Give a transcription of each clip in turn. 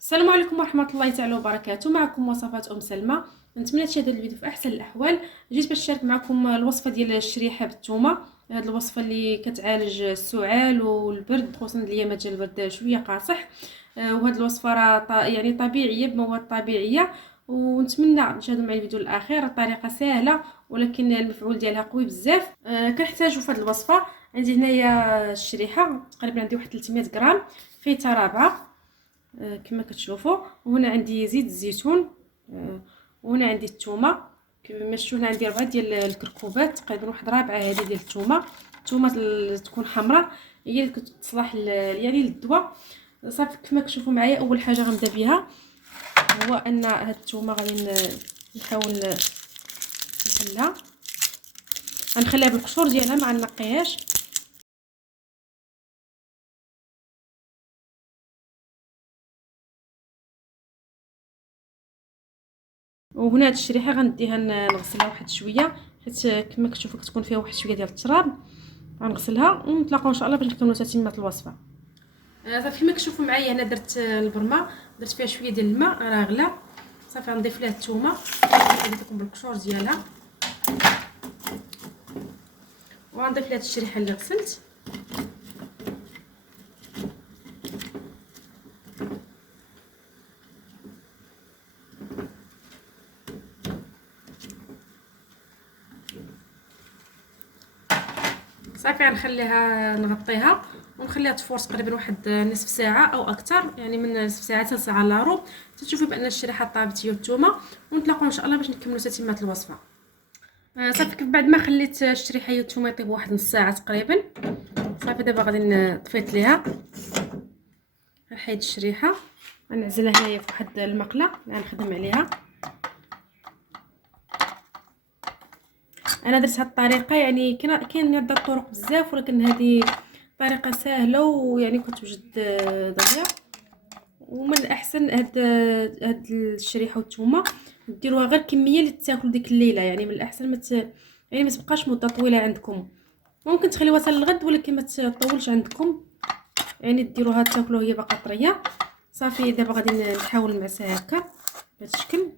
السلام عليكم ورحمه الله تعالى وبركاته. معكم وصفات سلمى. نتمنى تشاهدوا الفيديو في احسن الاحوال. جيت باش نشارك معكم الوصفه ديال الشريحه بالثومه. هذه الوصفه اللي كتعالج السعال والبرد، خصوصا الايامات ديال البرد شويه قاصح. وهذه الوصفه راه يعني طبيعيه بمواد طبيعيه، ونتمنى تشاهدوا معي الفيديو الاخير. الطريقه سهله ولكن المفعول ديالها قوي بزاف. كنحتاجوا في هذه الوصفه، عندي هنايا الشريحه تقريبا عندي واحد 300 غرام، فيتا رابعه كما كتشوفوا. وهنا عندي زيت الزيتون، وهنا عندي الثومه كما شفتوا. هنا عندي 4 ديال الكركوبات، تقريبا واحد رابعه هذه ديال الثومه. الثومه تكون حمراء، هي اللي كتصلح يعني للدواء. صافي كما كتشوفوا معايا، اول حاجه غنبدا بها هو ان هاد الثومه غادي نحاول نحلها. غنخليها بالقشور ديالها، ما نقيهاش. وهنا هاد الشريحه غنديها نغسلها واحد شويه، حيت كما كتشوفوا كتكون فيها واحد شويه ديال التراب. غنغسلها ونتلاقاو ان شاء الله باش نكملوا تتمه الوصفه. صافي كما كتشوفوا معايا هنا درت البرمه، درت فيها شويه ديال الماء راه غلا. صافي غنضيف ليها الثومه، غنضيف لكم بالقشور ديالها، وغنضيف ليها الشريحه اللي غسلت. صافي غنخليها نغطيها ونخليها تفور تقريبا واحد نصف ساعه او اكثر، يعني من نصف ساعه حتى ساعه الا ربع، تشوفوا بان الشريحه طابت هي والثومه. ونتلاقاو ان شاء الله باش نكملوا تتمه الوصفه. صافي كيف بعد ما خليت الشريحه هي والثومه يطيبوا واحد نص ساعه تقريبا. صافي دابا غادي طفيت ليها، غنحيد الشريحه، غنعزلها هنايا في واحد المقله اللي غنخدم عليها. انا درت هاد الطريقه، يعني كاين عده طرق بزاف، ولكن هذه طريقه سهله ويعني كتوجد دغيا. ومن الاحسن هاد الشريحه والثومه ديروها غير كميه اللي تاكل ديك الليله، يعني من الاحسن يعني ما تبقاش مده طويله عندكم. ممكن تخليوها حتى للغد ولكن ما تطولش عندكم، يعني ديروها تاكلوها هي باقا طريه. صافي دابا غادي نحاول نمعسها هكا بهذا الشكل.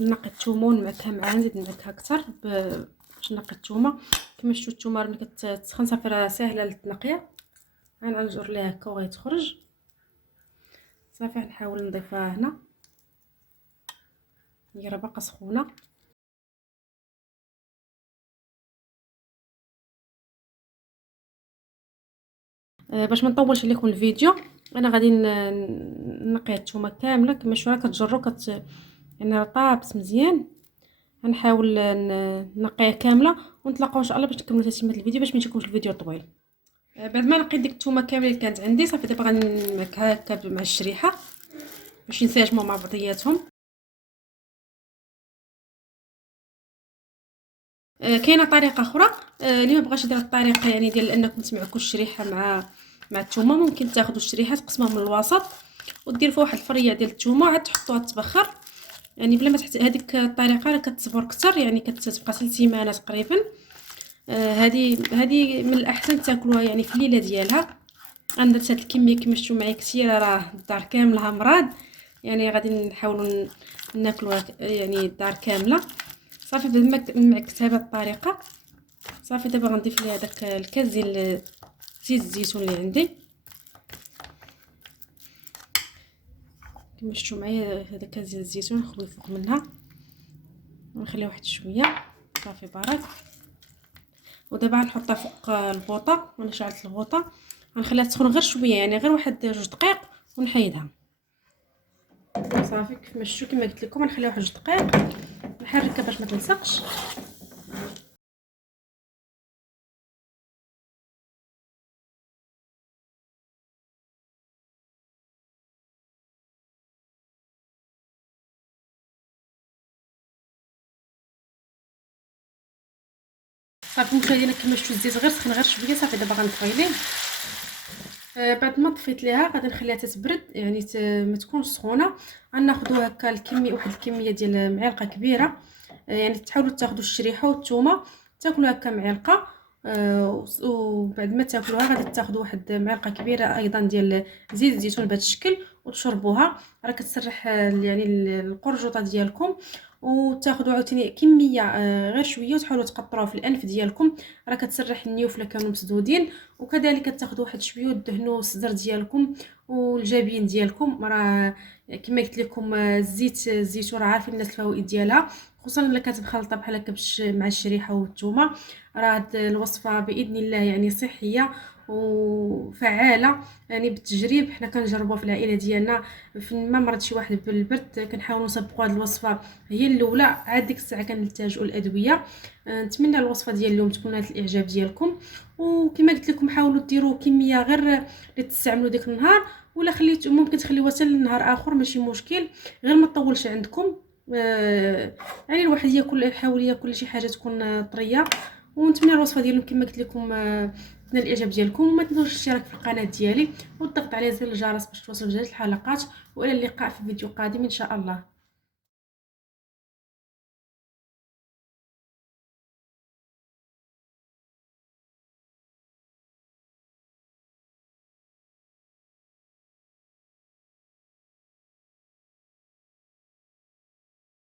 نقي الثومه ونمعكها معاها، نزيد نمعكها اكثر باش نقي الثومه. كما شفتوا الثومه ملي كتسخن صافي راه ساهله للتنقيه. غنجر ليها هكا وغيتخرج. صافي نحاول نضيفها هنا، هي راه باقا سخونه. باش ما نطولش عليكم الفيديو، انا غادي نقي الثومه كامله كما شفتوا راه كتجروا يعني راه طابت مزيان. غنحاول نقيها كامله ونتلاقاو ان شاء الله باش نكملوا تتمه الفيديو باش ما يجيكمش الفيديو طويل. بعد ما نقيت ديك الثومه كامله اللي كانت عندي، صافي دابا غنمكها هكا مع الشريحه باش ينسجموا مع بعضياتهم. كاينه طريقه اخرى، اللي ما بغاش يدير الطريقه يعني ديال انكم تمعكوا الشريحه مع الثومه، ممكن تاخذوا الشريحه تقسموها من الوسط ودير فيها واحد الفريه ديال الثومه وعاد تحطوها تبخر. يعني بلا ما هذيك الطريقه راه كتصبر اكثر، يعني كتبقى 3 سيمانه تقريبا. هذه من الاحسن تاكلوها يعني في الليله ديالها. انا درت هاد الكميه كما شفتوا معايا كثيره، راه الدار كاملها مراد، يعني غادي نحاولوا ناكلوها يعني الدار كامله. صافي بعد ما معكتها بهذه الطريقه، صافي دابا غنضيف ليها داك الكاس ديال زيت الزيتون اللي عندي. كما شفتوا معايا هذا كاس ديال الزيتون نخوي فوق منها ونخليها واحد شويه. صافي بارك. ودابا غنحطها فوق البوطه، وانا شعلت البوطه غنخليها تسخن غير شويه، يعني غير واحد 2 دقائق ونحيدها. صافي كما شفتوا كما قلت لكم غنخليها واحد 2 دقائق نحركها باش ما تلصقش. صافي مشاهدينا كما شفتوا الزيت غير سخن غير شويه. صافي دابا غنطفي ليه. بعد ما طفيت ليها غادي نخليها تتبرد، يعني ما تكونش سخونه. غناخذوا هكا الكميه، واحد الكميه ديال معلقه كبيره. يعني تحاولوا تاخذوا الشريحه والثومه تاكلوها هكا معلقه. وبعد ما تاكلوها غادي تاخذوا واحد معلقه كبيره ايضا ديال زيت الزيتون بهذا الشكل وتشربوها. راه كتسرح يعني القرجوطه ديالكم. وتاخذوا عاوتاني كميه غير شويه وتحاولوا تقطروها في الانف ديالكم، راه كتسرح النيوف اللي كانوا مسدودين. وكذلك تاخذوا واحد شويه وتدهنوا الصدر ديالكم والجبين ديالكم. راه كما قلت لكم الزيت الزيتون راه عارفين الناس الفوائد ديالها، خصوصا الا كانت مخلطه بحال هكا مع الشريحه والثومه. راه هاد الوصفه باذن الله يعني صحيه وفعاله. يعني بالتجريب حنا كنجربوها في العائله ديالنا، فين مرض شي واحد بالبرد كنحاولوا نسبقوا هذه الوصفه هي الاولى، عاد ديك الساعه كنلتجؤوا الادويه. نتمنى الوصفه ديال اليوم تكون نالت الاعجاب ديالكم. وكما قلت لكم حاولوا ديروا كميه غير اللي تستعملوا ديك النهار، ولا خليتو ممكن تخليوها حتى لنهار اخر ماشي مشكل، غير ما تطولش عندكم. يعني الواحد يحاول ياكل شي حاجه تكون طريه. ونتمنى الوصفه ديالهم كما قلت لكم تنال الاعجاب ديالكم. وما تنسوش الاشتراك في القناه ديالي والضغط على زر الجرس باش توصلوا بجديد الحلقات. والى اللقاء في فيديو قادم ان شاء الله.